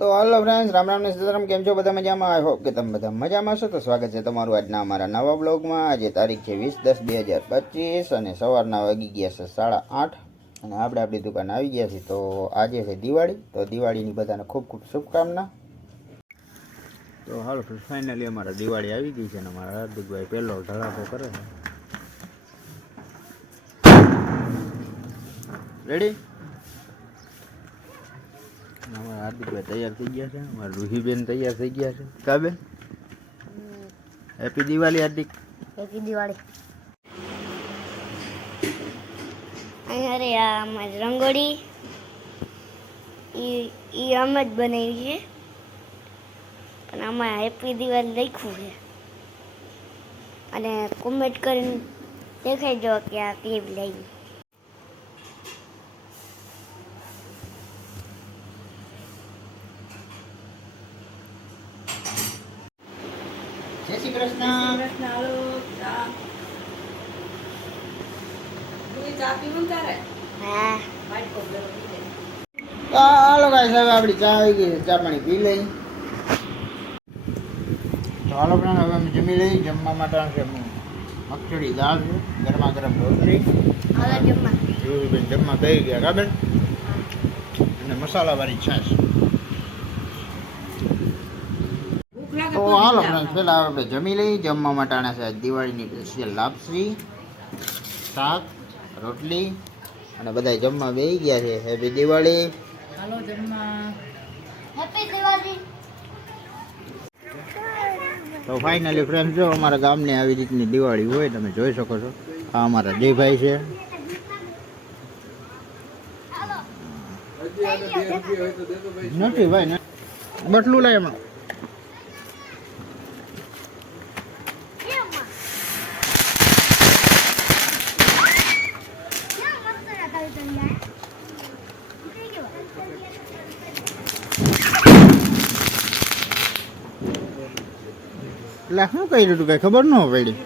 તો hello friends, Ram Ram ને સીતારામ. કેમ છો બધા? મજામાં? આઈ હોપ કે તમે બધા મજામાં છો. તો સ્વાગત છે તમારું આજના અમારા નવા બ્લોગમાં. આજે તારીખ છે 20/10/2025 અને સવારના વાગી ગયા છે 8:30 અને આપણે આપણી દુકાન આવી ગયા છીએ. તો આજે છે દિવાળી, તો દિવાળીની બધાને ખૂબ ખૂબ શુભકામના. તો હાલો ફાઇનલી અમારા દિવાળી આવી ગઈ છે અને અમારા હાર્દિકભાઈ પહેલો ધડાકો કરે છે. રેડી? અમારા હાર્દિકભાઈ તૈયાર થઈ ગયા છે, અમારા રૂહીબેન તૈયાર થઈ ગયા છે. કા બેન? હેપી દિવાળી હાર્દિક. હેપી દિવાળી. અહીંયા રે આ અમારી રંગોળી ઈ અમે જ બનાવી છે, પણ આમાં હેપી દિવાળી લખ્યું છે અને કોમેન્ટ કરીને દેખાઈ દો કે આ કેવી લાગી. જય શ્રી કૃષ્ણ. હા, હાલો ગાઈસ, હવે આપણી ચા આવી ગઈ છે, ચા પાણી પી લઈ. તો હાલો ફ્રેન્ડ, હવે અમે જમી લઈ. જમવા માટે છે મગફળી દાળ છે, ગરમા ગરમ રોટલી. હાલો જમવા. બેન જમવા બેસી ગયા કા બેન? અને મસાલાવાળી છાશ. તો હાલો ફ્રેન્ડ, પહેલા આપણે જમી લઈ. જમવા માટે આને છે દિવાળીની સ્પેશિયલ લાપસી, શાક, રોટલી અને બધા જમવા બેસી ગયા છે. હેપી દિવાળી. હાલો જમવા. હેપી દિવાળી. તો ફાઇનલી ફ્રેન્ડ, જો અમારા ગામની આવી રીતની દિવાળી હોય, તમે જોઈ શકો છો. આ અમારા દેવભાઈ છે. નથી ભાઈ ને બટલું લાય એમાં. એટલે શું કર્યું તું? કઈ ખબર ન પડી.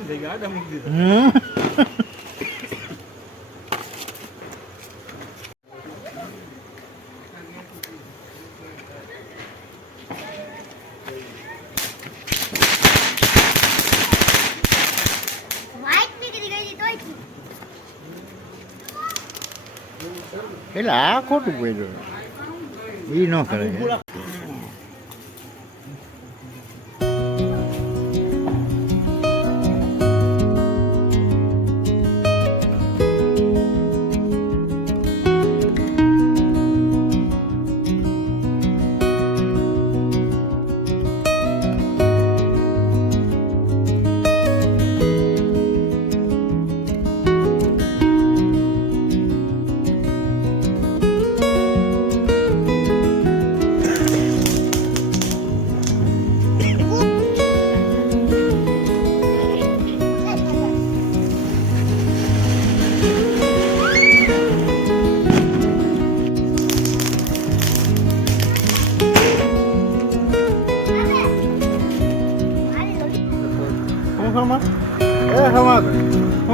એટલે આ ખોટું કર્યું, એ ન કરે.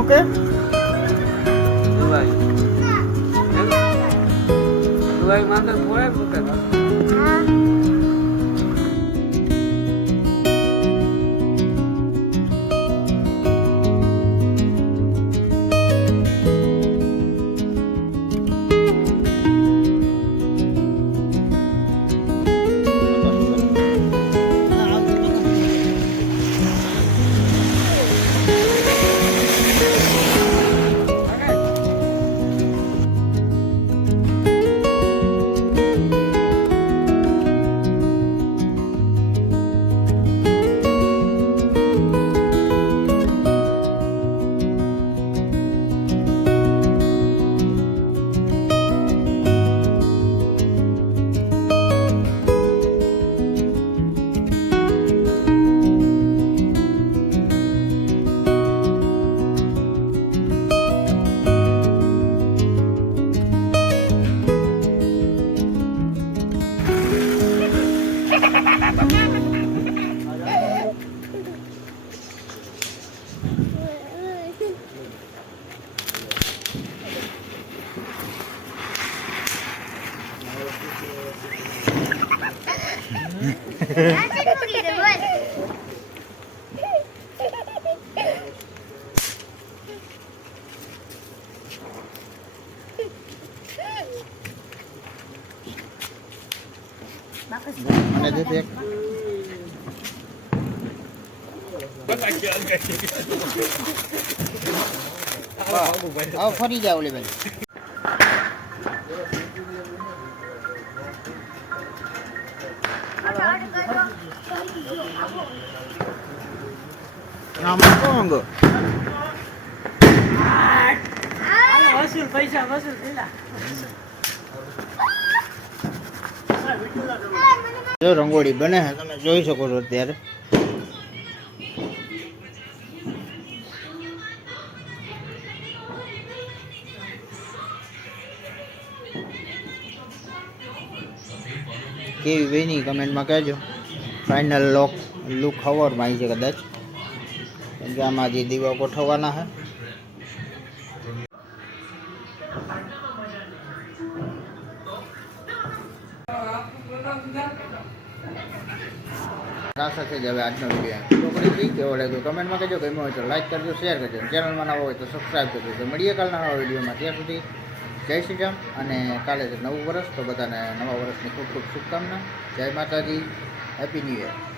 ઓકે, દુવાઈ માંગે પોળે પૂકે. મને દે તો એક. આવો ફરી જાવ ઓલી બાજુ. આમાં કોંગ વસૂલ પૈસા વસૂલ પેલા જો રંગોળી બને છે તમે જોઈ શકો છો અત્યારે. કેવી બની કમેન્ટમાં કહેજો. ફાઇનલ લુક ખબરમાં આવી છે કદાચ, કેમ કે આમાં જે દીવા ગોઠવવાના છે. આ સાથે જ હવે આજનો વિડીયો કેવો લાગ્યો કમેન્ટમાં કહેજો. ગમ્યો હોય તો લાઈક કરજો, શેર કરજો, ચેનલમાં નવા હોય તો સબસ્ક્રાઈબ કરજો. તો મળીએ કાલના નવા વિડીયોમાં. ત્યાં સુધી જય શ્રી રામ. અને કાલે છે નવું વર્ષ, તો બધાને નવા વર્ષની ખૂબ ખૂબ શુભકામના. જય માતાજી, હેપી ન્યૂ યર.